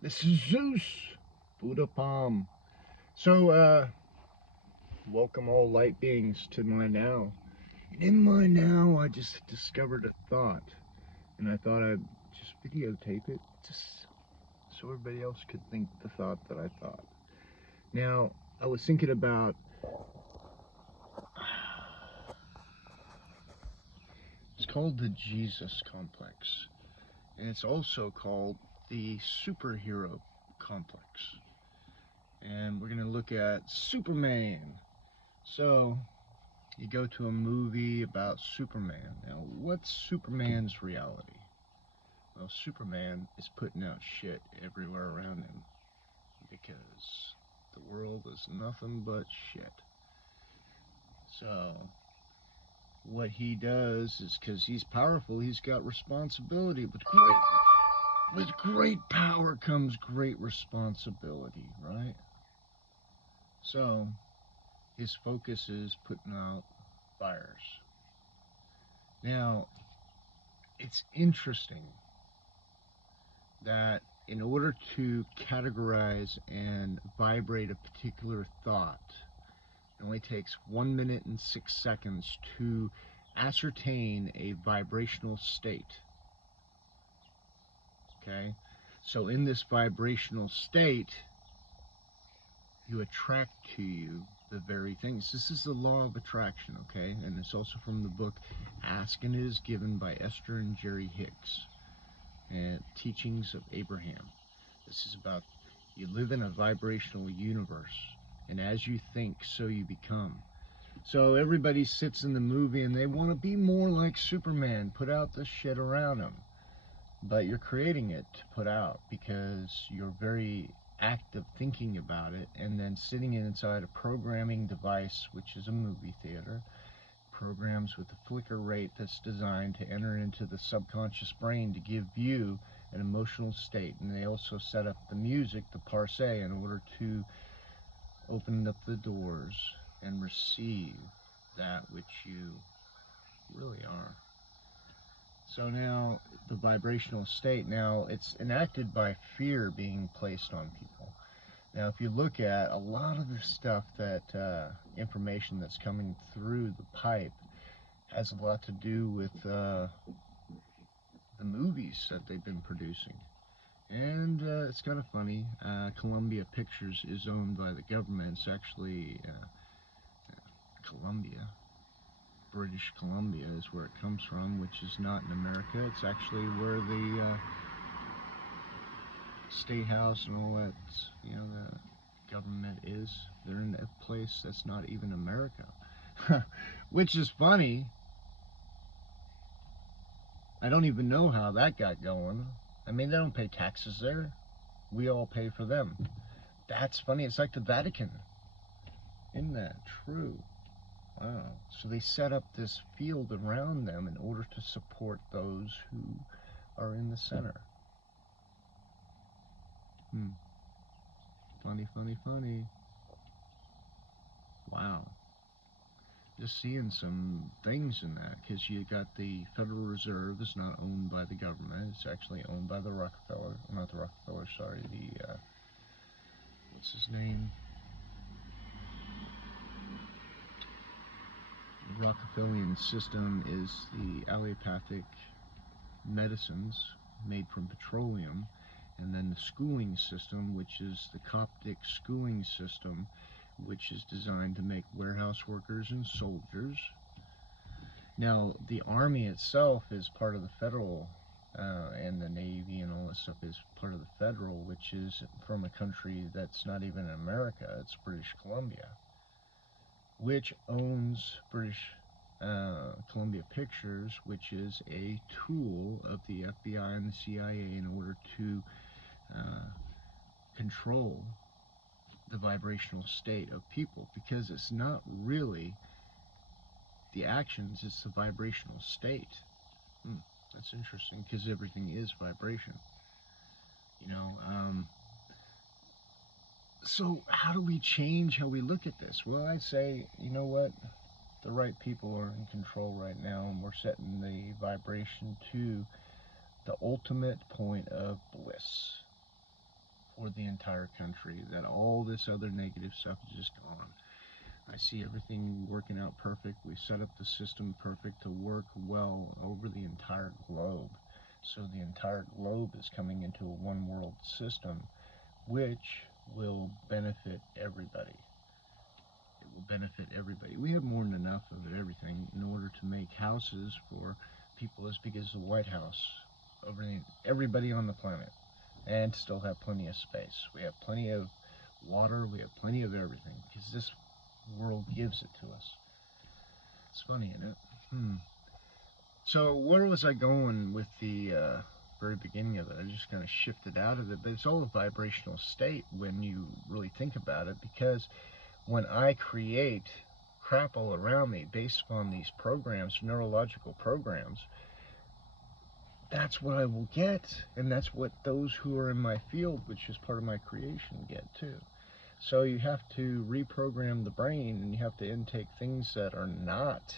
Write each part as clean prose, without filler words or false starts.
This is Zeus, Buddha Palm. So, welcome all light beings to my now. In my now, I just discovered a thought, and I thought I'd just videotape it, just so everybody else could think the thought that I thought. Now, I was thinking about, it's called the Jesus complex, and it's also called the superhero complex. And we're going to look at Superman. So, you go to a movie about Superman. Now, what's Superman's reality? Well, Superman is putting out shit everywhere around him because the world is nothing but shit. So, what he does is because he's powerful, he's got responsibility. With great power comes great responsibility, right? So, his focus is putting out fires. Now, it's interesting that in order to categorize and vibrate a particular thought, it only takes 1 minute and 6 seconds to ascertain a vibrational state. Okay? So, in this vibrational state, you attract to you the very things. This is the law of attraction, okay? And it's also from the book Ask and It Is Given by Esther and Jerry Hicks, and Teachings of Abraham. This is about you live in a vibrational universe, and as you think, so you become. So everybody sits in the movie and they want to be more like Superman, put out the shit around them. But you're creating it to put out because you're very active thinking about it, and then sitting inside a programming device, which is a movie theater, programs with a flicker rate that's designed to enter into the subconscious brain to give you an emotional state. And they also set up the music, the parse, in order to open up the doors and receive that which you really are. So now the vibrational state, now it's enacted by fear being placed on people. Now, if you look at a lot of the stuff that information that's coming through the pipe has a lot to do with the movies that they've been producing. And it's kind of funny. Columbia Pictures is owned by the government. It's actually Columbia. British Columbia is where it comes from, which is not in America. It's actually where the State House and all that, the government is. They're in a place that's not even America. Which is funny. I don't even know how that got going. I mean, they don't pay taxes there. We all pay for them. That's funny. It's like the Vatican. Isn't that true? Wow. So they set up this field around them in order to support those who are in the center. Funny, funny, funny. Wow. Just seeing some things in that, because you got the Federal Reserve is not owned by the government. It's actually owned by the Rockefeller, not the Rockefeller, sorry, the, what's his name? The Rockefellerian system is the allopathic medicines made from petroleum, and then the schooling system, which is the Coptic schooling system, which is designed to make warehouse workers and soldiers. Now, the Army itself is part of the federal, and the Navy and all this stuff is part of the federal, which is from a country that's not even in America. It's British Columbia, which owns British Columbia Pictures, which is a tool of the FBI and the CIA in order to control the vibrational state of people, because it's not really the actions, it's the vibrational state. That's interesting, because everything is vibration. So how do we change how we look at this? Well, I say, you know what? The right people are in control right now, and we're setting the vibration to the ultimate point of bliss. the entire country, that all this other negative stuff is just gone. I see everything working out perfect. We set up the system perfect to work well over the entire globe. So the entire globe is coming into a one world system, which will benefit everybody. It will benefit everybody. We have more than enough of everything in order to make houses for people as big as the White House, over everybody on the planet, and still have plenty of space. We have plenty of water, we have plenty of everything, because this world gives it to us. It's funny, isn't it? So where was I going with the very beginning of it? I just kind of shifted out of it, but it's all a vibrational state when you really think about it, because when I create crap all around me based upon these programs, neurological programs, that's what I will get, and that's what those who are in my field, which is part of my creation, get too. So you have to reprogram the brain, and you have to intake things that are not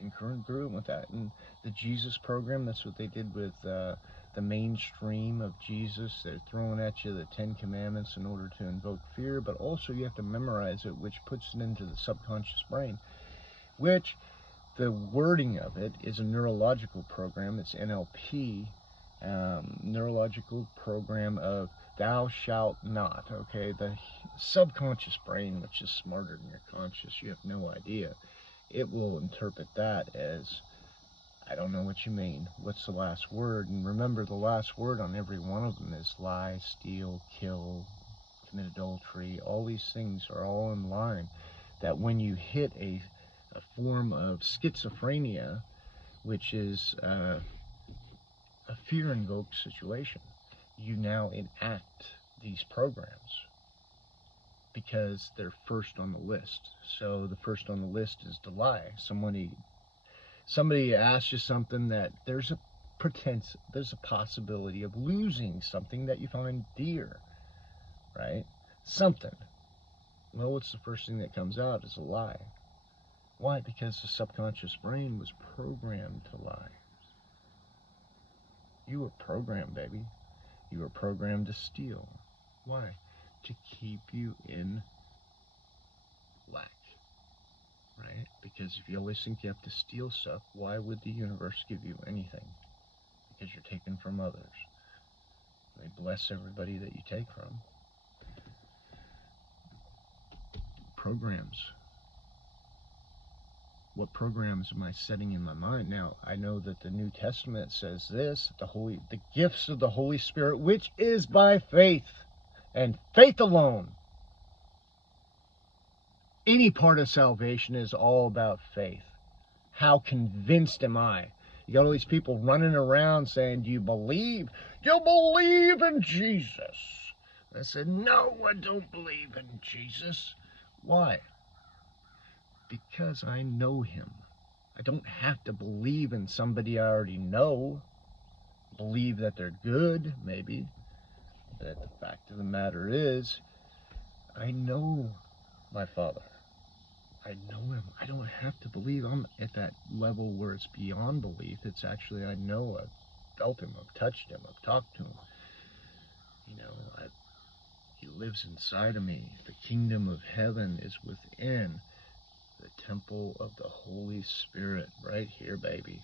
in congruent with that. And the Jesus program, that's what they did with the mainstream of Jesus. They're throwing at you the 10 Commandments in order to invoke fear, but also you have to memorize it, which puts it into the subconscious brain, which the wording of it is a neurological program. It's NLP, neurological program of thou shalt not. Okay, the subconscious brain, which is smarter than your conscious, you have no idea. It will interpret that as, I don't know what you mean. What's the last word? And remember, the last word on every one of them is lie, steal, kill, commit adultery. All these things are all in line. That when you hit a form of schizophrenia, which is a fear-invoked situation, you now enact these programs because they're first on the list. So the first on the list is to lie. Somebody asks you something that there's a possibility of losing something that you find dear, right? Something. Well, what's the first thing that comes out is a lie. Why? Because the subconscious brain was programmed to lie. You were programmed, baby. You were programmed to steal. Why? To keep you in lack, right? Because if you always think you have to steal stuff, why would the universe give you anything? Because you're taken from others. They bless everybody that you take from. Programs. What programs am I setting in my mind? Now, I know that the New Testament says this, the gifts of the Holy Spirit, which is by faith, and faith alone. Any part of salvation is all about faith. How convinced am I? You got all these people running around saying, do you believe? You believe in Jesus. I said, no, I don't believe in Jesus. Why? Because I know him. I don't have to believe in somebody I already know. Believe that they're good, maybe. But the fact of the matter is, I know my Father. I know him. I don't have to believe. I'm at that level where it's beyond belief. It's actually, I know, I've felt him, I've touched him, I've talked to him. You know, he lives inside of me. The kingdom of heaven is within the temple of the Holy Spirit, right here, baby.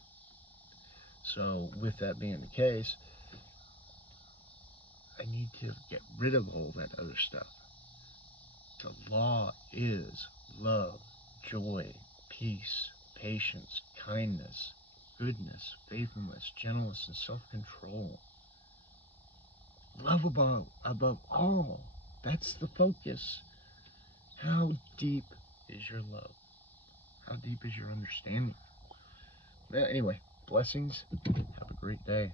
So, with that being the case, I need to get rid of all that other stuff. The law is love, joy, peace, patience, kindness, goodness, faithfulness, gentleness, and self-control. Love above all. That's the focus. How deep is your love? How deep is your understanding? Well, anyway, blessings. Have a great day.